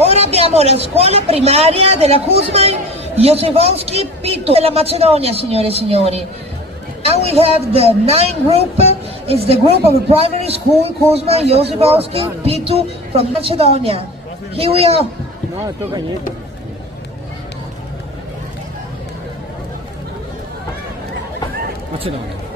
Ora abbiamo la scuola primaria della Kuzma Josefowski Pitu della Macedonia, signore e signori. Now we have the 9th group. It's the group of a primary school Kuzma Josefowski Pitu from Macedonia. Here we are. No, toca niente. Macedonia.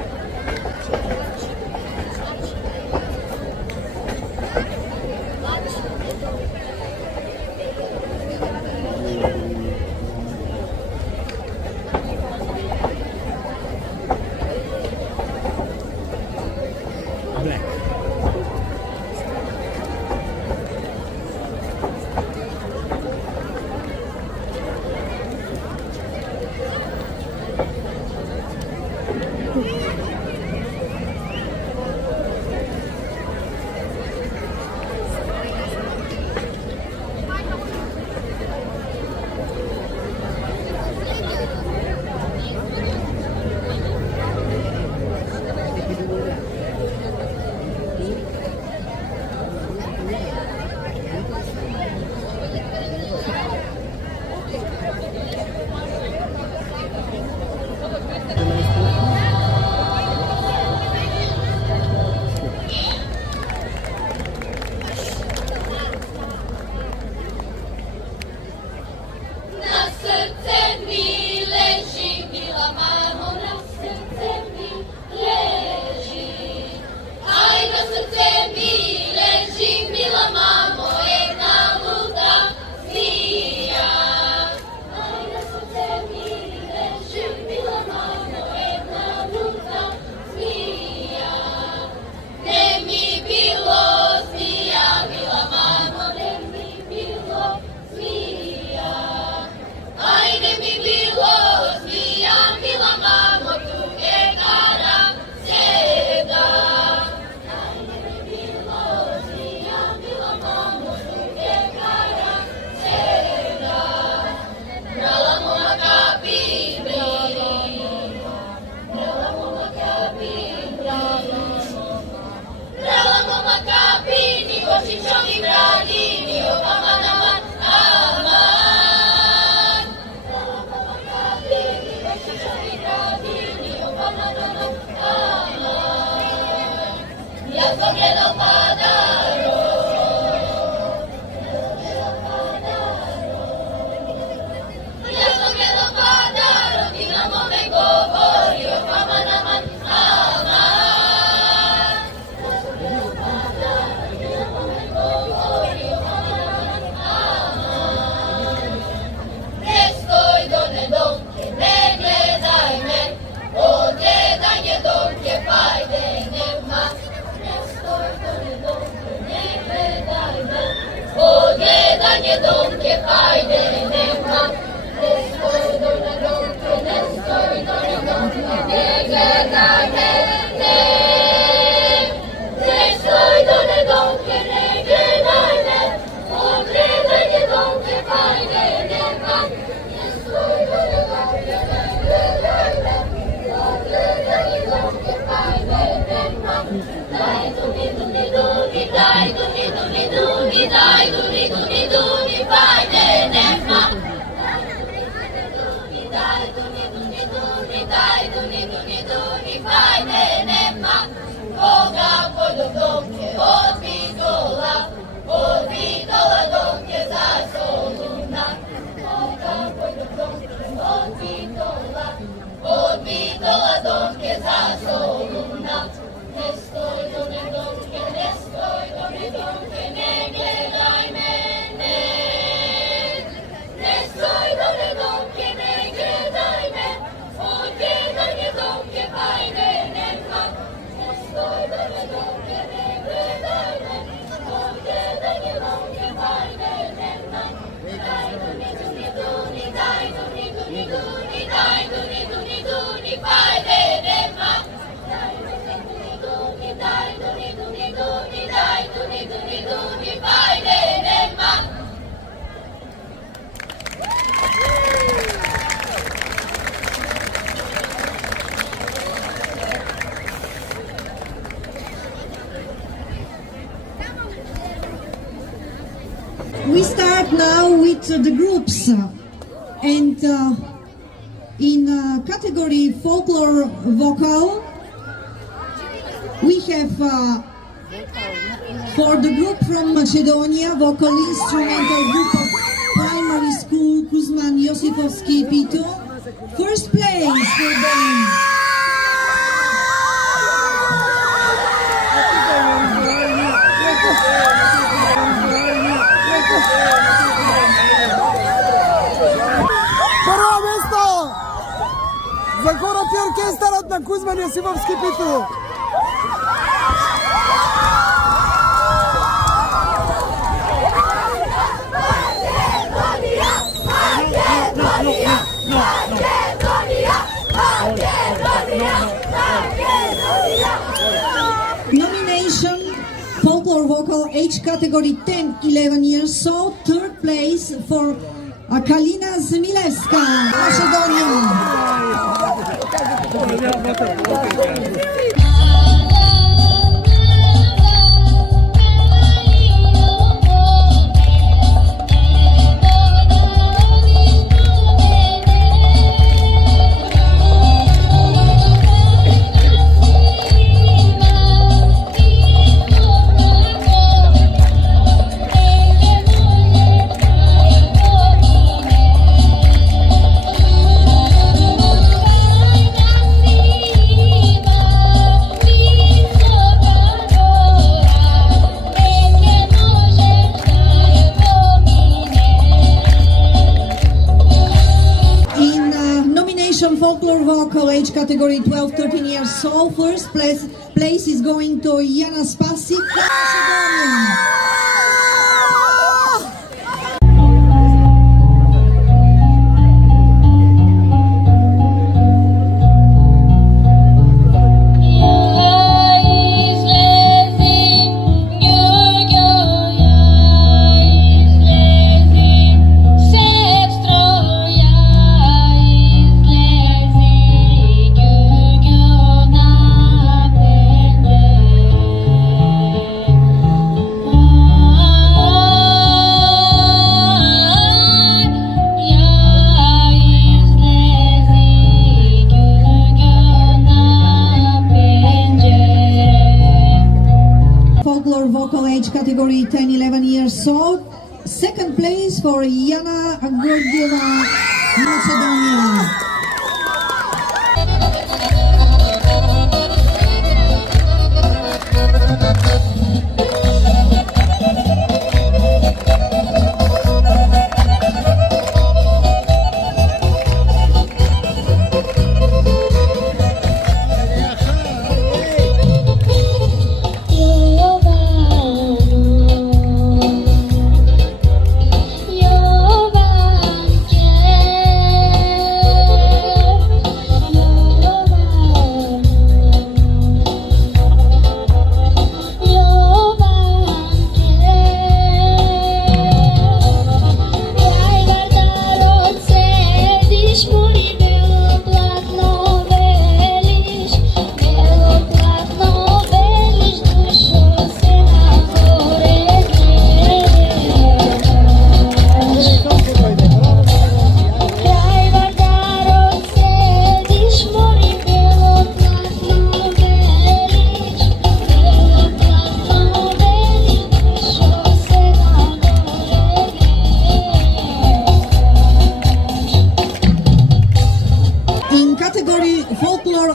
We start now with the groups, and in category folklore vocal, we have for the group from Macedonia, vocal instrumental group of primary school Kuzman Josifovski Pito, first place for them. Прво место за хорот и оркестарот на Кузман Јосифовски Питу. Nomination folklore vocal age category 10-11 years old, third place for Kalina Zmilewska, Macedonia. Folklore vocal age category 12-13 years old. First place is going to Jana Spasic, Macedonia. Vocal age category 10-11 years old. Second place for Yana Gordieva, Macedonia.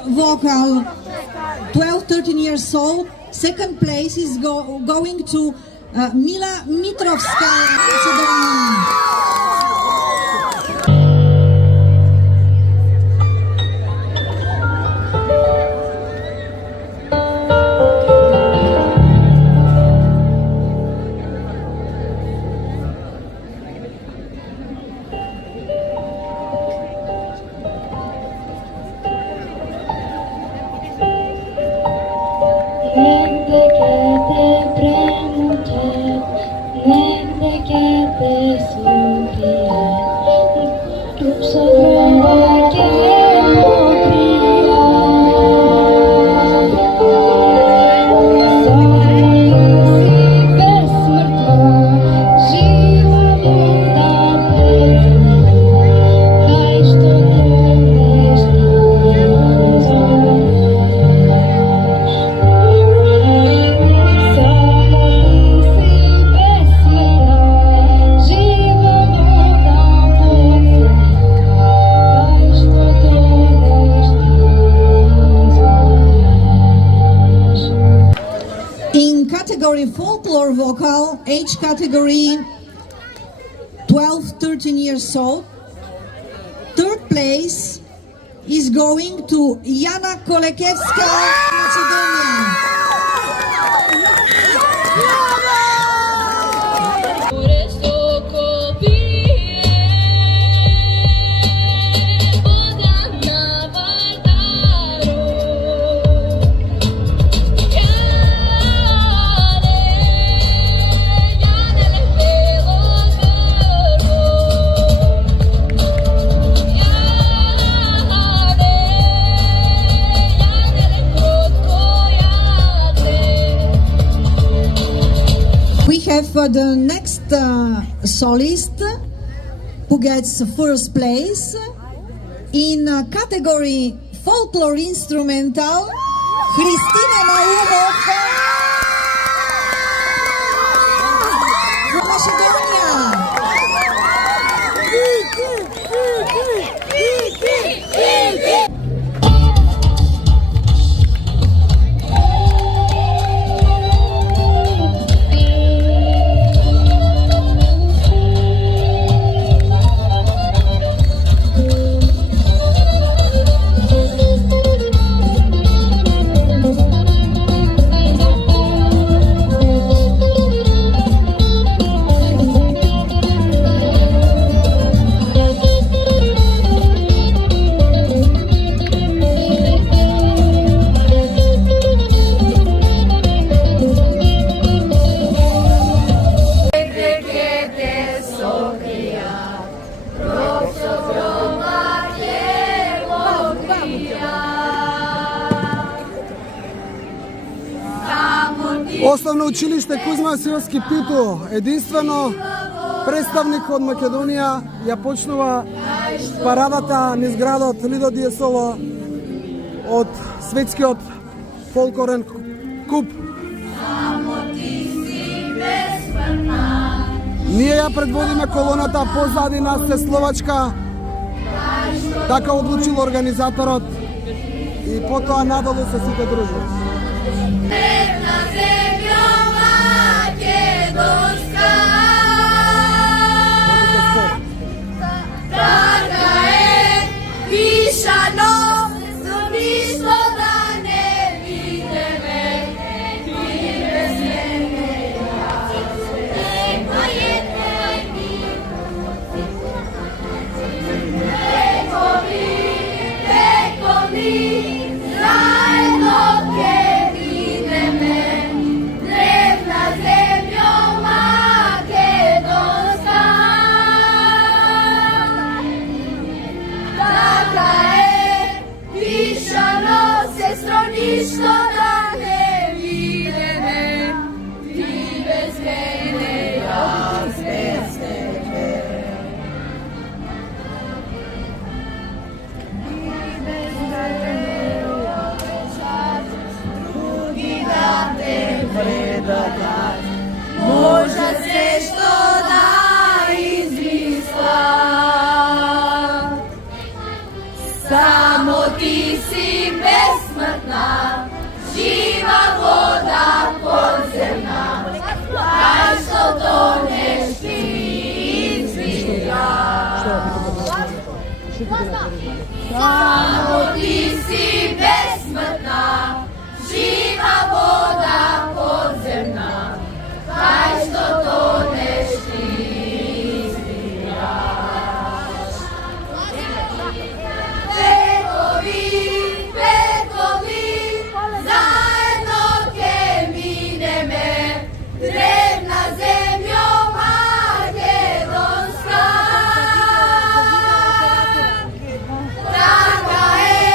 Vocal 12-13 years old. Second place is going to Mila Mitrovska, Macedonia. Sim. age category 12-13 years old. Third place is going to Jana Kolekevska, Macedonia. For the next solist who gets first place in category folklore instrumental, Kristina Naumov from Macedonia. Основно училиште Кузма Јосифовски Питу, единствено представник од Македонија, ја почнува парадата низ градот Лидо Диесово од светскиот фолклорен куп. Ние ја предводиме колоната, позади нас е Словачка, така одлучил организаторот и потоа надолу се сите други. Možda sve što da izmisla, samo ti si besmrtna, živa voda podzemna, a što toneš ti izbiraš. Samo ti si besmrtna, živa voda podzemna, kaj što toneš ti izbiraš. Vekovi, zajedno ke mineme, drevna zemljo makedonska. Taka je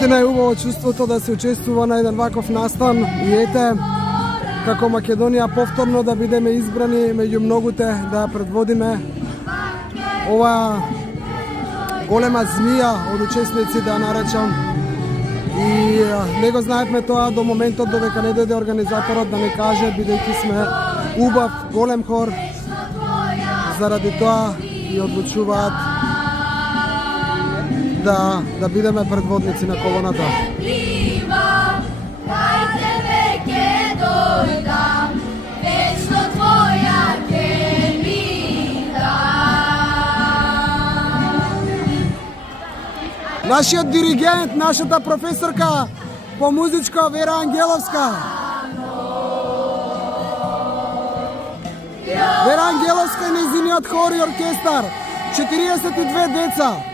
Навистина е убаво чувството да се учествува на еден ваков настан и ете, како Македонија повторно да бидеме избрани меѓу многуте да предводиме ова голема змија од учесници, да наречам. И не го знаевме тоа до моментот додека не дојде организаторот да не каже, бидејќи сме убав голем хор, заради тоа и одлучуваат да бидеме предводници на колоната. Нашиот диригент, нашата професорка по музичка Вера Ангеловска. Вера Ангеловска и нејзиниот хор и оркестар. 42 деца.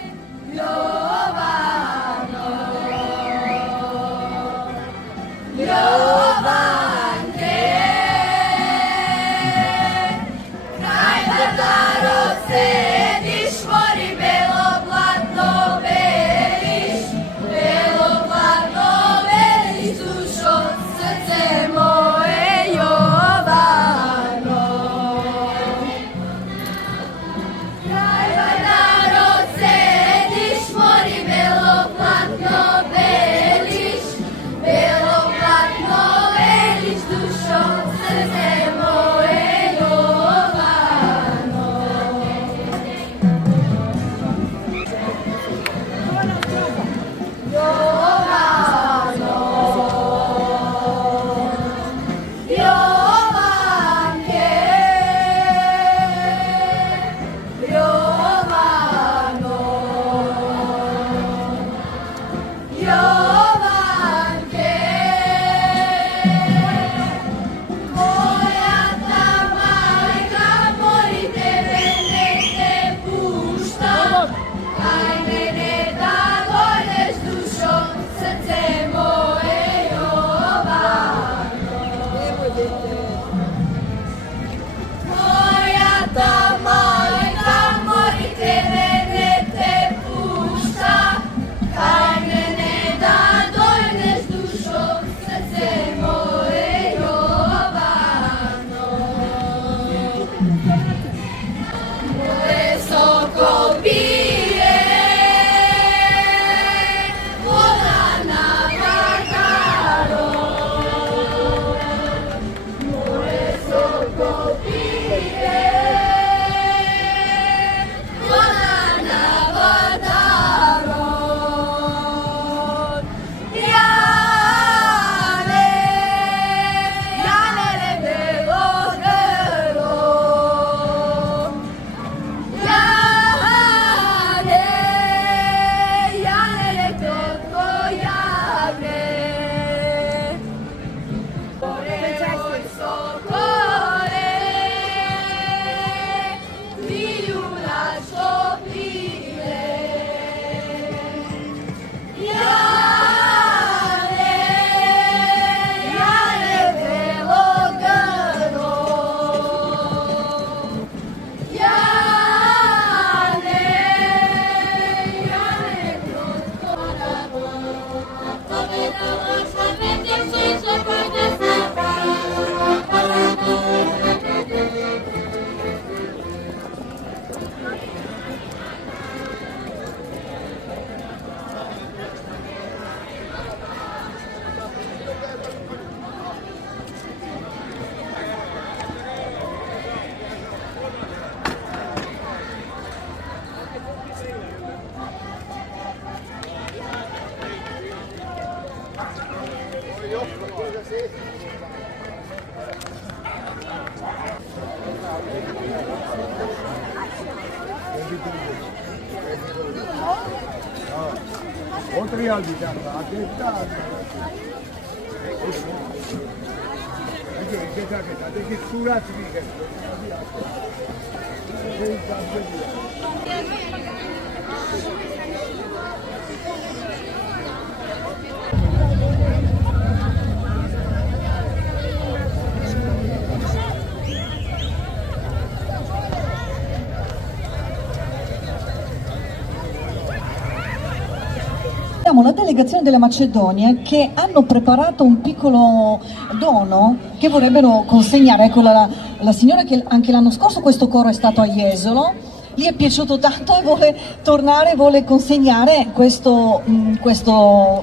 Siamo alla delegazione della Macedonia che hanno preparato un piccolo dono che vorrebbero consegnare. Ecco, la signora che anche l'anno scorso questo coro è stato a Jesolo, gli è piaciuto tanto e vuole tornare, vuole consegnare questo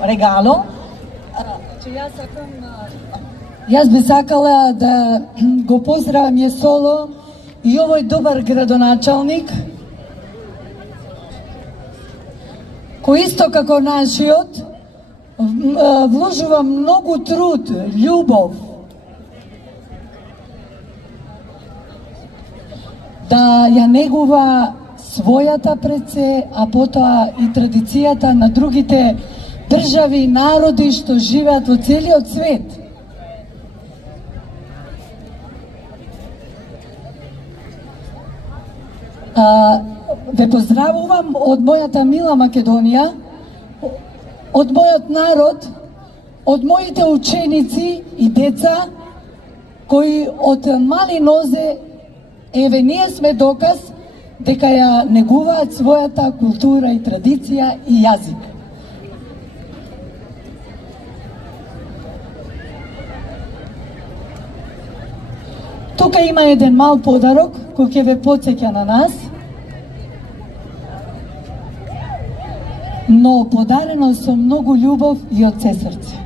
regalo. Јас би сакала да го поздравам Jesolo и овој добар градоначалник, кој исто како нашиот вложува многу труд, љубов да ја негува својата пред се, а потоа и традицијата на другите држави и народи што живеат во целиот свет. Ве поздравувам од мојата мила Македонија, од мојот народ, од моите ученици и деца, кои од мали нозе, еве ние сме доказ дека ја негуваат својата култура и традиција и јазик. Тука има еден мал подарок кој ќе ве потсеќа на нас, но подарено со многу љубов и од се срце.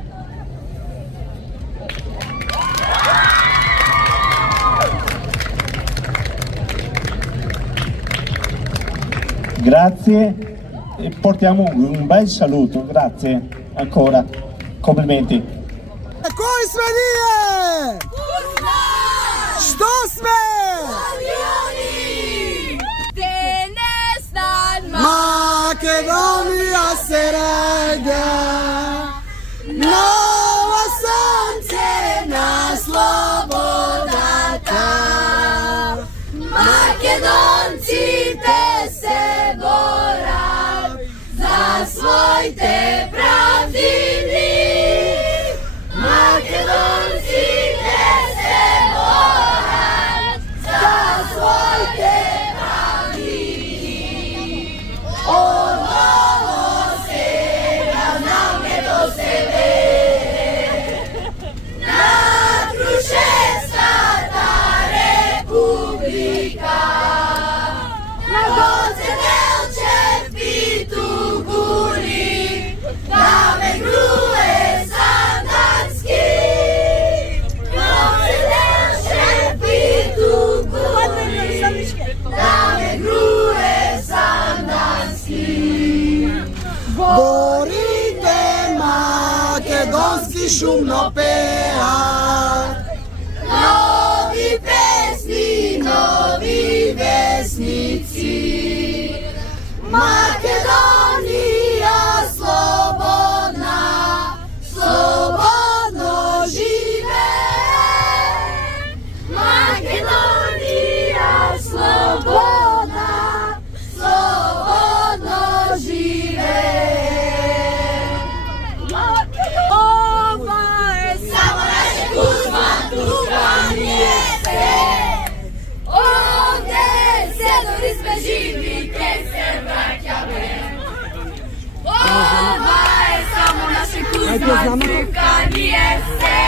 Grazie e portiamo un bel saluto, grazie ancora, complimenti. Кој сме ние? Што сме? Македонија се раѓа, ново сонце на слободата. Македонците се борат за своите правдини. Македонците се борат за своите правдини. Од ново сега знамето се бере на Крушевската република. На Гоце Делчев Питу Гури, да ме груе Сандански. Гоце Делчев Питу Гури, да ме груе Сандански. Борите македонски шумно пеат. Нови песни, нови весници. Македонија слободна, слободно живее. Македонија слободна, слободно живее. Ова е само наше Кузман, тука ние се. Овде се дори сме живи, ке се враќаме. Ова е само наше Кузман, тука ние се.